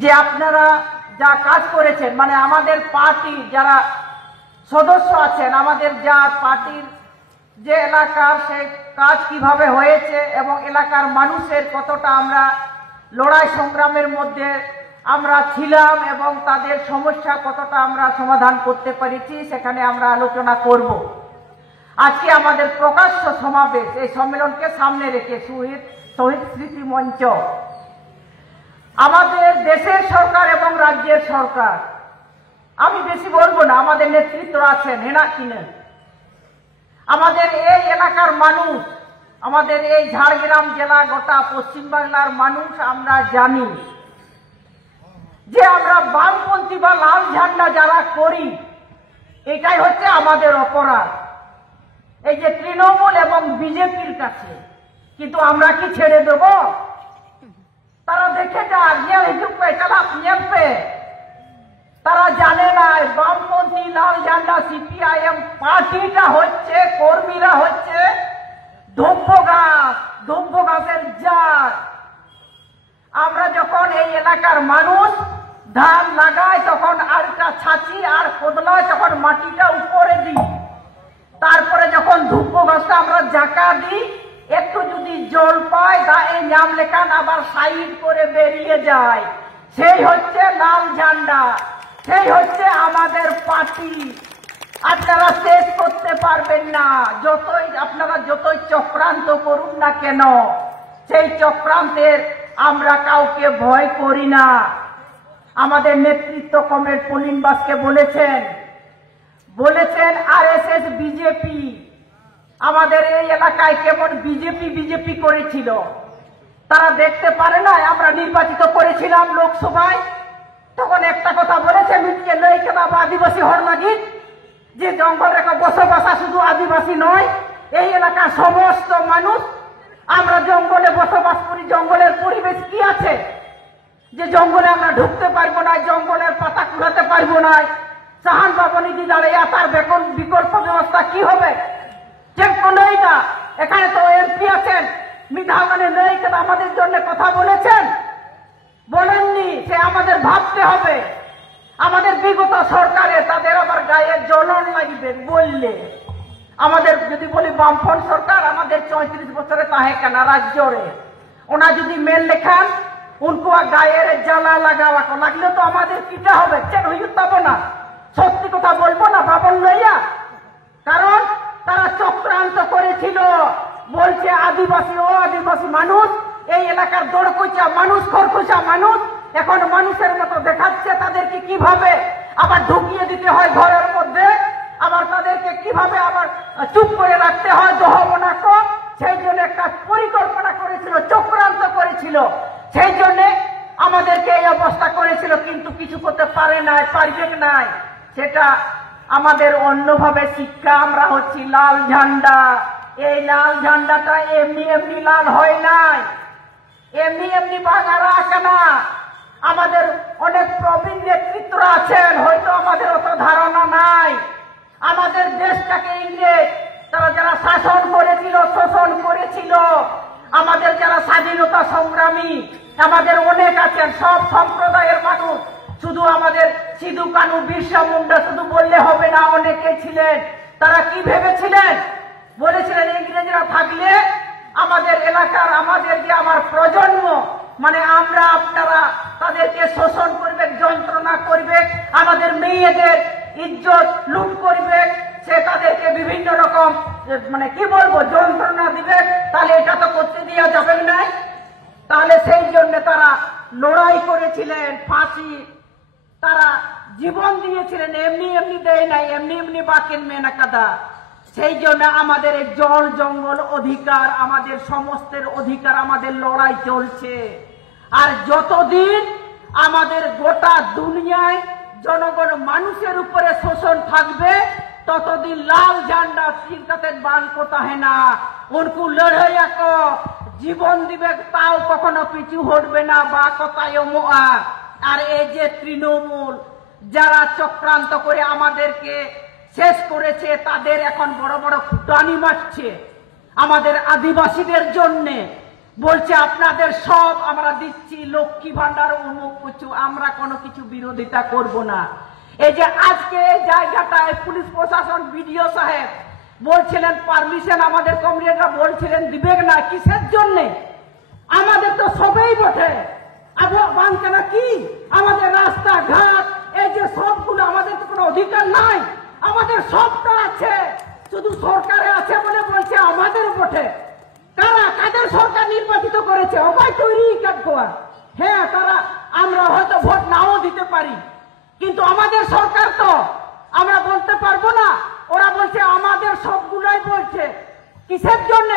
যে আপনারা যা কাজ করেছেন, মানে আমাদের পার্টি যারা সদস্য আছেন, আমাদের যা পার্টির যে এলাকার সেই কাজ কিভাবে হয়েছে এবং এলাকার মানুষের কতটা আমরা লড়াই সংগ্রামের মধ্যে আমরা ছিলাম এবং তাদের সমস্যা কতটা আমরা সমাধান করতে পেরেছি, সেখানে আমরা আলোচনা করব। আজকে আমাদের প্রকাশ্য সমাবেশ, এই সম্মেলনকে সামনে রেখে শহীদ স্মৃতি মঞ্চ, আমাদের দেশের সরকার এবং রাজ্যের সরকার, আমি বেশি বলবো না, আমাদের নেতৃত্ব আছেন হেনা কিনেন, আমাদের এই এলাকার মানুষ, আমাদের এই ঝাড়গ্রাম জেলা গোটা পশ্চিমবাংলার মানুষ আমরা জানি যে আমরা বামপন্থী বা লাল ঝান্ডা যারা করি এটাই হচ্ছে আমাদের অপরাধ, এই যে তৃণমূল এবং বিজেপির কাছে। কিন্তু আমরা কি ছেড়ে দেব? তারা দেখে যাক, তারা জানে না বামপন্থী লাল ঝান্ডা সিপিআইএম পার্টিটা হচ্ছে, কর্মীরা হচ্ছে ধূম্র গাছের জাত। আমরা যখন এই এলাকার মানুষ ধান লাগায় তখন আরটা ছাঁচি আর কোদলায় তখন মাটিটা উপরে দিই, তারপরে যখন ধূম্র গাছটা আমরা জাঁকা দিই, একটু যদি জল পায় গায়ে নাম লেখান আবার সাইড করে বেরিয়ে যায়, সেই হচ্ছে লাল ঝান্ডা, সেই হচ্ছে আমাদের পার্টি। আপনারা শেষ করতে পারবেন না, আপনারা যতই চক্রান্ত করুন না কেন, সেই চক্রান্তের আমরা কাউকে ভয় করি না। আমাদের নেতৃত্ব কমরেড পলিন বাসকে বলেছেন আরএসএস বিজেপি আমাদের এই এলাকায় কেমন বিজেপি করেছিল, তারা দেখতে পারে না। আমরা নির্বাচিত করেছিলাম লোকসভায়, তখন একটা কথা বলেছে মিটকে লই কেনা আদিবাসী হর লাগিত, যে জঙ্গল রেখা বসবাসা শুধু আদিবাসী নয়, এই এলাকার সমস্ত মানুষ আমরা জঙ্গলে বসবাস করি। জঙ্গলের পরিবেশ কি আছে যে জঙ্গলে আমরা ঢুকতে পারবো না, জঙ্গলের পাতা কুড়াতে পারবো না? সাহান বাবু নিধি দাঁড়িয়ে তার বিকল্প ব্যবস্থা কি হবে? নেই না, এখানে তো এমপি আছেন, মিধাগানে নেই কেন আমাদের জন্য কথা বলেছেন? বলেননি। সে আমাদের ভাবতে হবে। আমাদের বিগত সরকারে তাদের আবার গায়ে জ্বলন লাগবে বললে, আমাদের যদি বলি বামফ্রন্ট সরকার আমাদের 34 বছরে তাহে কেনা রাজ্যরে, ওনা যদি মেল লেখান উনকু গায়ের জ্বালা লাগাওয়া লাগলে তো আমাদের কিটা হবে? চেন হইতে পাবো না, সত্যি কথা বলবো না বাবন লইয়া। কারণ তারা চক্রান্ত করেছিল, বলছে আদিবাসী মানুষ, এই এলাকার দড়কইচা মানুষ, খরকুচা মানুষ, এখন মানুষের মতো দেখাচ্ছে। তাদেরকে কিভাবে আবার ঢুকিয়ে দিতে হয় ঘরের মধ্যে, আবার তাদেরকে কিভাবে আবার চুপ করে রাখতে হয় দহমনা কম, সেই জন্য একটা পরিকল্পনা করেছিল, চক্রান্ত করেছিল, সেই জন্য আমাদেরকে এই অবস্থা করেছিল। কিন্তু কিছু করতে পারবে নাই, সেটা আমাদের অন্যভাবে শিক্ষা। আমরা হচ্ছি লাল ঝান্ডা। এই লাল ঝান্ডাটা এমনি লাল হয় নাই, এমনি ভাঙারা আসে না। আমাদের অনেক প্রবীণ নেতৃত্ব আছেন, হয়তো আমাদের অত ধারণা নাই। আমাদের দেশটাকে ইংরেজ তারা যারা শাসন করেছিল, শোষণ করেছিল, আমাদের যারা স্বাধীনতা সংগ্রামী আমাদের অনেক আছেন, সব সম্প্রদায়ের মানুষ। শুধু আমাদের সিধু কানু বিরসা মুন্ডা শুধু বললে হবে না, অনেকে ছিলেন। তারা কি ভেবেছিলেন? বলেছিলেন ইংরেজরা থাকলে আমাদের এলাকার আমার প্রজন্ম, মানে আপনারা তাদেরকে শোষণ করবে, যন্ত্রণা করবে, আমাদের মেয়েদের ইজ্জত লুট করবে, সে তাদেরকে বিভিন্ন রকম মানে কি বলবো যন্ত্রণা দিবে। তাহলে এটা তো করতে দেওয়া যাবে না। তাহলে সেই জন্য তারা লড়াই করেছিলেন, ফাঁসি, তারা জীবন দিয়েছিলেন। এমনি দেয় নাই, এমনি বাকেন মেনা কাদা। সেই জন্য আমাদের এই জল জঙ্গল অধিকার, আমাদের সমস্তের অধিকার, আমাদের লড়াই চলছে। আর যতদিন আমাদের গোটা দুনিয়ায় জনগণ মানুষের উপরে শোষণ থাকবে, ততদিন লাল ঝান্ডা চিন্তাতে বান কোথায় না। উনকু লড়াই জীবন দিবে, তাও কখনো পিছু হটবে না বা কোথায় মোয়া। আর এই যে তৃণমূল যারা চক্রান্ত করে আমাদেরকে শেষ করেছে, তাদের এখন বড় বড় ফুটানি মারছে আমাদের আদিবাসীদের জন্য। বলছে আপনাদের সব আমরা দিচ্ছি, লক্ষ্মী ভান্ডার অমুক কিছু, আমরা কোনো কিছু বিরোধিতা করব না। এই যে আজকে এই জায়গাটায় পুলিশ প্রশাসন বিডিও সাহেব বলছিলেন পারমিশন, আমাদের কমরেডরা বলছিলেন দিবেন না, কিসের জন্য? আমাদের তো সবেই বটে, কেন কি আমাদের রাস্তাঘাট এই যে সবগুলো, আমাদের তো কোনো অধিকার নাই, আমাদের সবটা আছে, শুধু সরকারে আছে বলে বলছে আমাদের বটে। কারা কাদের সরকার নির্বাচিত করেছে? অবাই তৈরি কাটকোয়া। হ্যাঁ, তারা আমরা হয়তো ভোট নাও দিতে পারি, কিন্তু আমাদের সরকার তো আমরা বলতে পারবো না। ওরা বলছে আমাদের সবগুলাই বলছে। কিসের জন্য?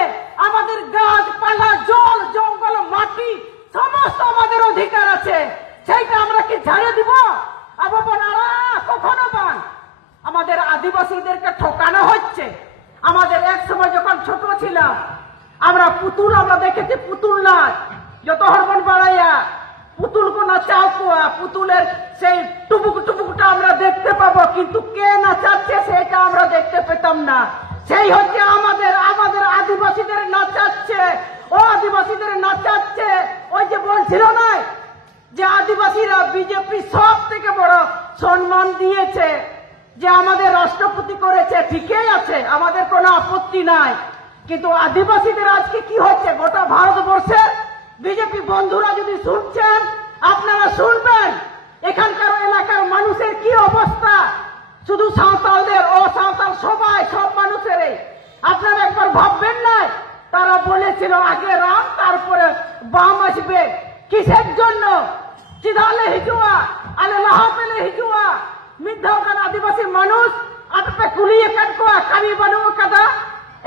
আমাদের গাছপালা, জল, জঙ্গল, মাটি সমস্ত আমাদের অধিকার আছে, সেইটা আমরা কি ঝাড়ে দিব? কখনো পান আমাদের আদিবাসীদেরকে ঠকানো হচ্ছে। আমাদের এক সময় যখন ছোট ছিলাম আমরা পুতুল, আমরা দেখেছি পুতুল নাচ, যত হরমোন বাড়াইয়া পুতুল কো নাচাও, পুতুলের সেই টুবুক টুবুকটা আমরা দেখতে পাবো, কিন্তু কে নাচাচ্ছে সেটা আমরা দেখতে পেতাম না। সেই হচ্ছে আমাদের আদিবাসীদের নাচাচ্ছে, ও আদিবাসীদের নাচাচ্ছে। ওই যে বলছিল না যে আদিবাসীরা বিজেপি সব থেকে বড় সম্মান দিয়েছে, যে আমাদের রাষ্ট্রপতি করেছে, ঠিকই আছে, আমাদের কোনো আপত্তি নাই, কিন্তু আদিবাসীদের আজকে কি হচ্ছে? গোটা ভারতবর্ষের বিজেপি বন্ধুরা যদি শুনছেন, আপনারা শুনবেন এখানকার এলাকার মানুষের কি অবস্থা। শুধু সাঁওতালদের, ও সাঁওতাল সবাই, সব মানুষেরই। আপনারা একবার ভাববেন না, তারা বলেছিল আগে রাম তারপরে বাম আসবে। কিসের জন্য? চিধালে হিজুয়া, আলে লাহাপেলে হিজুয়া। মিথ্যাকার আদিবাসী মানুষ আটপে কুলিয়ে কাটকোয়া, কামি বানুয়া কাদা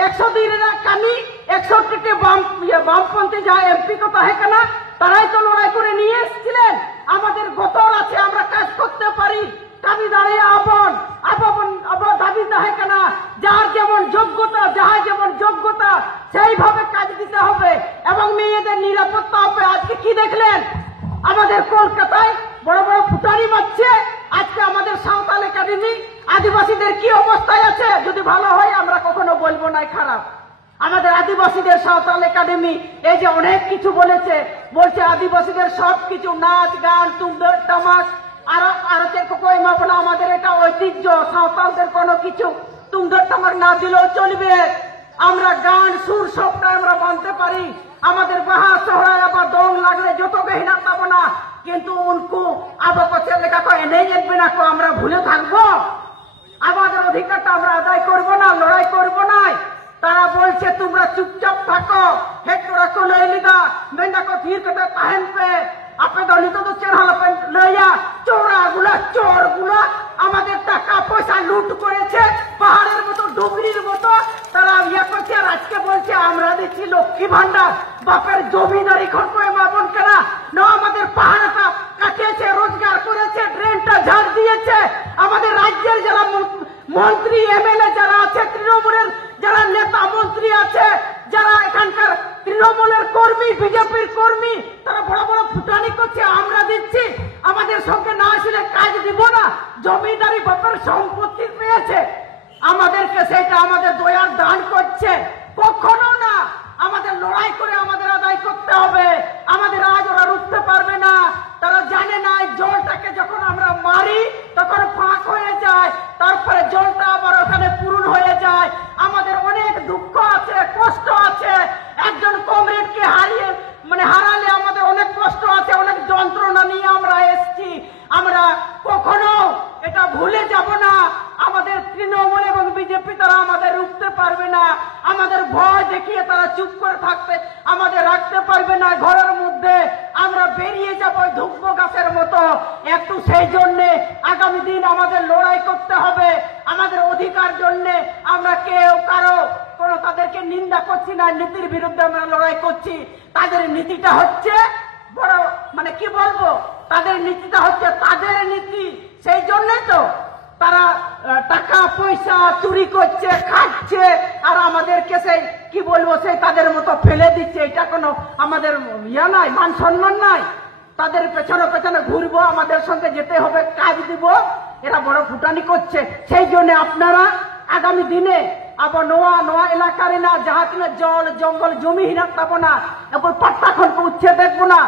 102 কামি, 61 বামপন্থী যা এমপি কো তাহে কেনা, তারাই তো লড়াই করে নিয়ে এসেছিলেন। আমাদের গতর আছে, আমরা কাজ করতে পারি। কামি দাঁড়িয়ে আবার দাবি তাহে কেনা, যার যেমন যোগ্যতা, যাহার যেমন যোগ্যতা সেইভাবে কাজ দিতে হবে এবং মেয়েদের নিরাপত্তা হবে। আজকে কি দেখলেন? আমাদের কলকাতায় বড় বড় ফুটানি মারছে। আজকে আমাদের সাঁওতাল একাডেমি আদিবাসীদের কি অবস্থায় আছে? যদি ভালো হয় আমরা কখনো বলবো না খারাপ। আমাদের আদিবাসীদের সাঁওতাল একাডেমি এই যে অনেক কিছু বলছে আদিবাসীদের সবকিছু, নাচ গান, তুমদর তামাক, আরো কইমা বলে আমাদের এটা ঐতিহ্য। সাঁওতালদের কোনো কিছু তুমদর তামাক না দিলেও চলবে, আমরা গান সুর সবটাই আমরা বানতে পারি। আমাদের বাহা সোহরায় আবার দং লাগলে যত গহিনা পাবো না, কিন্তু উনকু আবার পথে লেখা তো এনেই জানবে না, আমরা ভুলে থাকবো? আমাদের অধিকারটা আমরা আদায় করবো না, লড়াই করবো না? তারা বলছে তোমরা চুপচাপ থাকো, হেক্টরা কো লইলিদা মেন্ডা কো ধীর করতে তাহেন পে আপে দলিত তো চেহারা লইয়া চোরাগুলা, চোরগুলা আমাদের টাকা পয়সা লুট করেছে, পাহাড়ের মতো, ডুবরির মতো তারা ইয়ে করছে। আর আজকে বলছে আমরা দিচ্ছি লক্ষ্মী ভান্ডার, বাপের জমিদারি খরকয়ে মাবন কেনা না, আমাদের পাহাড়টা কাটিয়েছে, রোজগার করেছে, ড্রেনটা ঝাড় দিয়েছে। আমাদের রাজ্যের যারা মন্ত্রী এমএলএ যারা আছে, তৃণমূলের যারা নেতা মন্ত্রী আছে, যারা এখানকার তৃণমূলের কর্মী, বিজেপির কর্মী, তারা বড় বড় ফুটানি করছে আমরা দিচ্ছি, আমাদের সঙ্গে না আসলে কাজ দিব না। জমিদারি বাপের সম্পত্তি পেয়েছে, আমাদেরকে সেটা আমাদের দয়ার দান করছে। কখনো না, আমাদের লড়াই করে আমাদের আদায় করতে হবে। আমাদের আজ ওরা রুখতে পারবে না। তারা জানে না জলটাকে যখন আমরা মারি তখন ফাঁক হয়ে যায়, তারপরে জলটা আবার ওখানে পূরণ হয়ে যায়। আমাদের অনেক দুঃখ আছে, কষ্ট আছে। একজন কমরেডকে হারালে আমাদের অনেক কষ্ট আছে, অনেক যন্ত্রণা নিয়ে আমরা এসেছি। আমরা কখনো এটা ভুলে যাব না। আমাদের তৃণমূল এবং বিজেপি তারা আমাদের রুখতে পারবে না। আমাদের ভয় দেখিয়ে তারা চুপ করে থাকতে আমাদের রাখতে পারবে না। ঘরের মধ্যে আমরা বেরিয়ে যাব ধূপ গাছের মতো। একটু সেই জন্যে আগামী দিন আমাদের লড়াই করতে হবে। আমাদের অধিকার জন্যে আমরা কেউ কারো কোনো তাদেরকে নিন্দা করছি না, নীতির বিরুদ্ধে আমরা লড়াই করছি। তাদের নীতিটা হচ্ছে বড় কি বলবো, তাদের নীতিটা হচ্ছে তাদের নীতি। সেই জন্যই তো তারা টাকা পয়সা চুরি করছে, খাচ্ছে, আর আমাদেরকে সেই কি বলবো সেই তাদের মতো ফেলে দিচ্ছে। এটা কোনো আমাদের ইয়া নাই, মান সম্মান নাই। তাদের পেছনে পেছনে ঘুরবো, আমাদের সঙ্গে যেতে হবে, কাজ দিব। এরা বড় ফুটানি করছে। সেই জন্য আপনারা আগামী দিনে abo noa elakare na jaha tina jol jongol jumi hinak tabona এরপর পাট্টাখন উচ্ছে দেখবো না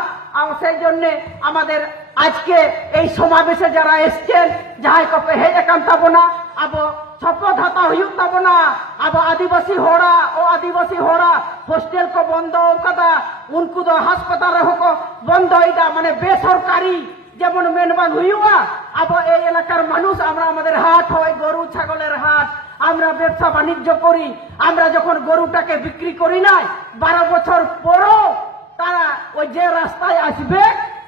সেই জন্য আমাদের আজকে এই সমাবেশে যারা এসছেন যাহাই কপে হে একান তাবনা আবো শপথ হাতা হুয়ুক তাবনা আবো আদিবাসী হোড়া ও আদিবাসী হোড়া হোস্টেল কো বন্ধ কাদা উনকু তো হাসপাতাল হোক বন্ধ ইদা মানে বেসরকারি যেমন মেনবান হুইয়া আবো এই এলাকার মানুষ আমরা আমাদের হাট হয় গরু ছাগলের হাট আমরা ব্যবসা বাণিজ্য করি আমরা যখন গরুটাকে বিক্রি করি নাই 12 বছর পরও তারা ওই যে রাস্তায় আসবে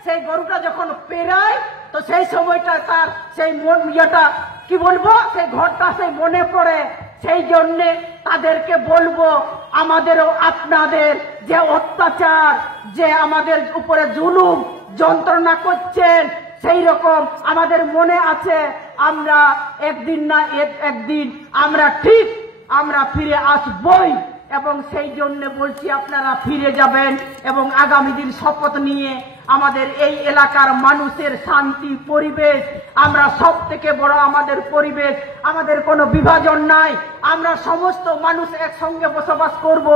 সেই গরুটা যখন পেরায় তো সেই সময়টা তার সেই মন ইয়েটা কি বলবো সেই ঘরটা সেই মনে পড়ে সেই জন্য তাদেরকে বলবো আমাদেরও আপনাদের যে অত্যাচার যে আমাদের উপরে জুলুম যন্ত্রণা করছেন সেই রকম আমাদের মনে আছে আমরা একদিন না একদিন আমরা ঠিক আমরা ফিরে আসবই এবং সেই জন্য বলছি আপনারা ফিরে যাবেন এবং আগামী দিন শপথ নিয়ে আমাদের এই এলাকার মানুষের শান্তি পরিবেশ আমরা সবথেকে বড় আমাদের পরিবেশ আমাদের কোনো বিভাজন নাই আমরা সমস্ত মানুষ একসঙ্গে বসবাস করব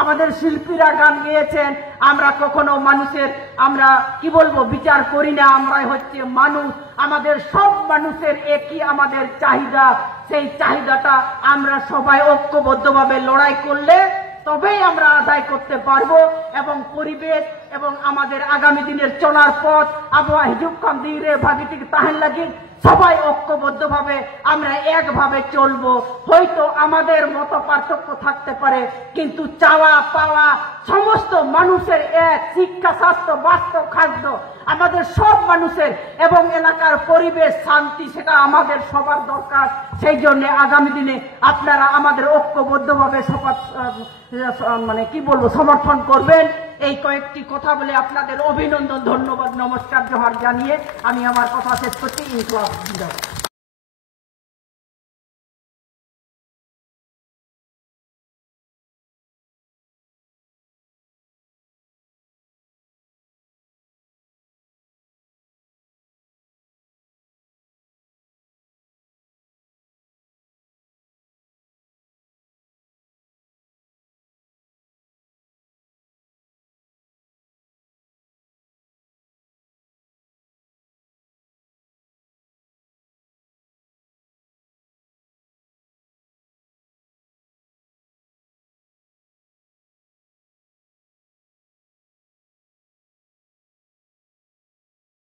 আমাদের শিল্পীরা গান গেয়েছেন আমরা কখনো মানুষের আমরা কি বলবো বিচার করি না আমরাই হচ্ছে মানুষ আমাদের সব মানুষের একই আমাদের চাহিদা সেই চাহিদাটা আমরা সবাই ঐক্যবদ্ধভাবে লড়াই করলে তবেই আমরা আদায় করতে পারবো এবং পরিবেশ এবং আমাদের আগামী দিনের চলার পথ আবহাওয়া হিজুক কাম দিয়ে ভাগিটিকে তাহেন লাগি সবাই ঐক্যবদ্ধভাবে আমরা একভাবে চলবো হয়তো আমাদের মত পার্থক্য থাকতে পারে কিন্তু চাওয়া পাওয়া সমস্ত মানুষের এক শিক্ষা স্বাস্থ্য বাস্তব খাদ্য আমাদের সব মানুষের এবং এলাকার পরিবেশ শান্তি সেটা আমাদের সবার দরকার সেই জন্য আগামী দিনে আপনারা আমাদের ঐক্যবদ্ধভাবে শপথ মানে কি বলবো সমর্থন করবেন এই কয়েকটি কথা বলে আপনাদের অভিনন্দন ধন্যবাদ নমস্কার জোহার জানিয়ে আমি আমার কথা শেষ করছি ইনকলাব জিন্দাবাদ।